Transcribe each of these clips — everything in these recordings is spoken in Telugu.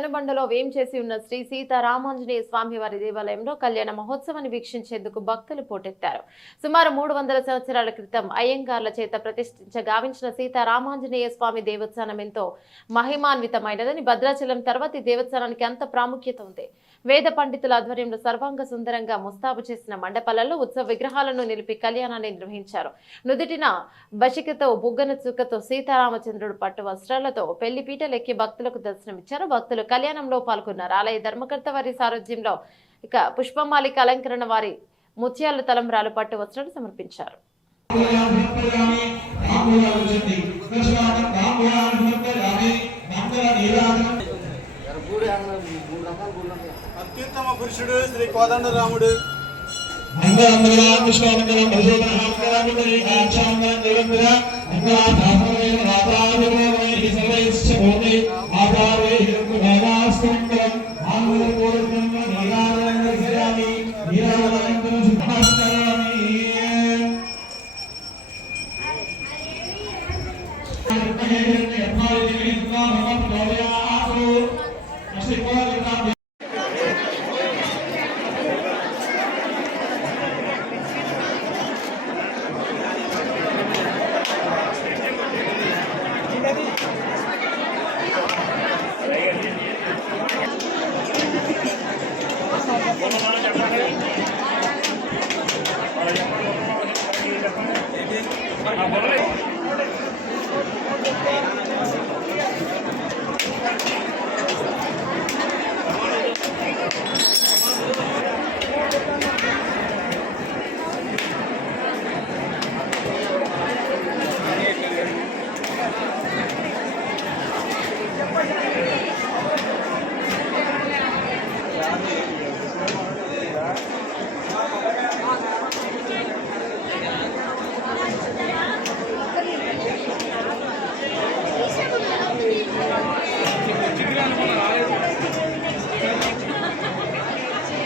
పెనుబండలో వేంచేసి ఉన్న శ్రీ సీతారామాంజనేయ స్వామి వారి దేవాలయంలో కళ్యాణ మహోత్సవాన్ని వీక్షించేందుకు భక్తులు పోటెత్తారు. సుమారు 300 సంవత్సరాల క్రితం అయ్యంగార్ల చేత ప్రతిష్ఠించగావించిన సీతారామాంజనేయ స్వామి దేవస్థానం ఎంతో మహిమాన్వితమైనదని, భద్రాచలం తర్వాత ఈ దేవస్థానానికి అంత ప్రాముఖ్యత ఉంది. వేద పండితుల ఆధ్వర్యంలో సర్వాంగ సుందరంగా ముస్తాబు చేసిన మండపాలలో ఉత్సవ విగ్రహాలను నిలిపి కళ్యాణాన్ని నిర్వహించారు. నుదుటిన బషికతో బుగ్గన చుక్కతో సీతారామచంద్రుడు పట్టు వస్త్రాలతో పెళ్లి పీటలెక్కి భక్తులకు దర్శనమిచ్చారు. భక్తులు కళ్యాణంలో పాల్గొన్నారు. ఆలయ ధర్మకర్త వారి సారథ్యంలో పుష్పమాలిక అలంకరణ వారి ముత్యాల తలంబ్రాలు పట్టు వస్త్రాలు సమర్పించారు. అత్యుత్తమ పురుషుడు శ్రీ కోదండరాముడు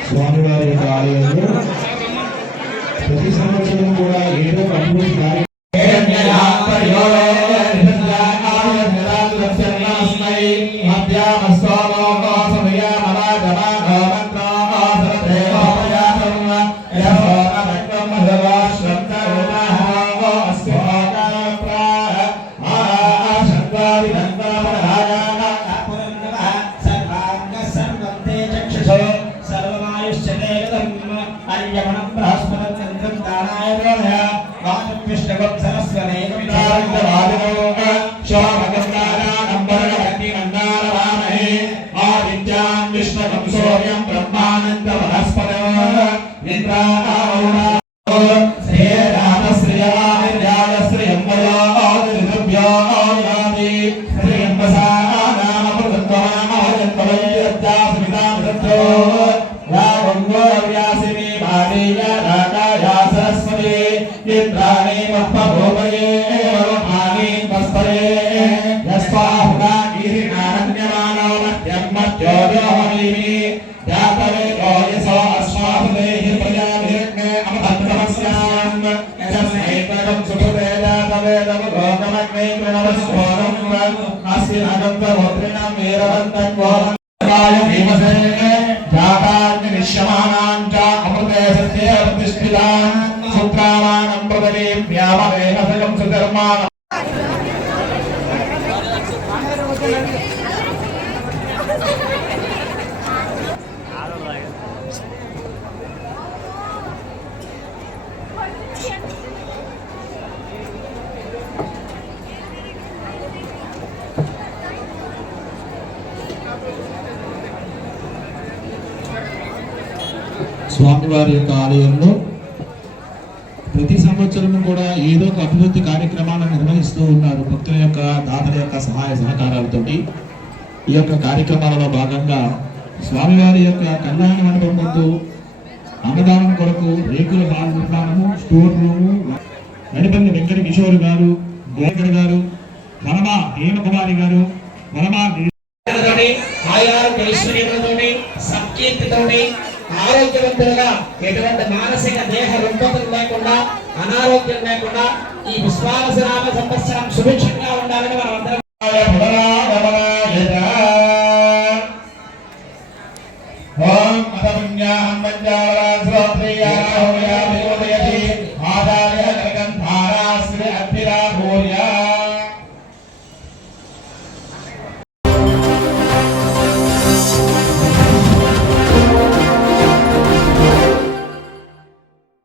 స్వామివారి యొక్క ఆలయంలో ప్రతి సంవత్సరం కూడా ఏదో అభివృద్ధి స్వామివారి యొక్క ఆలయంలో ప్రతి సంవత్సరం కూడా ఏదో ఒక అభివృద్ధి కార్యక్రమాలను నిర్వహిస్తూ ఉన్నారు. భక్తుల యొక్క దాతల యొక్క సహాయ సహకారాలతోటి ఈ యొక్క కార్యక్రమాలలో భాగంగా స్వామివారి యొక్క కళ్యాణ మండపం ముందు అన్నదానం కొరకు రేకుల బాల నిర్మాణము, స్టోర్ రూము, నడిపల్లి వెంకట కిషోర్ గారు, గోకర్ గారు, వనమా హేమకుమారి గారు, వనమా ఆరోగ్యవంతులుగా ఎటువంటి మానసిక దేహ రుగ్మతలు లేకుండా, అనారోగ్యం లేకుండా ఈ విశ్వాసనామ సంవత్సరం సుభిక్షంగా ఉండాలని మనం అందరం పుణ్యాహం పంచావరా శ్రోత్రియాహోయా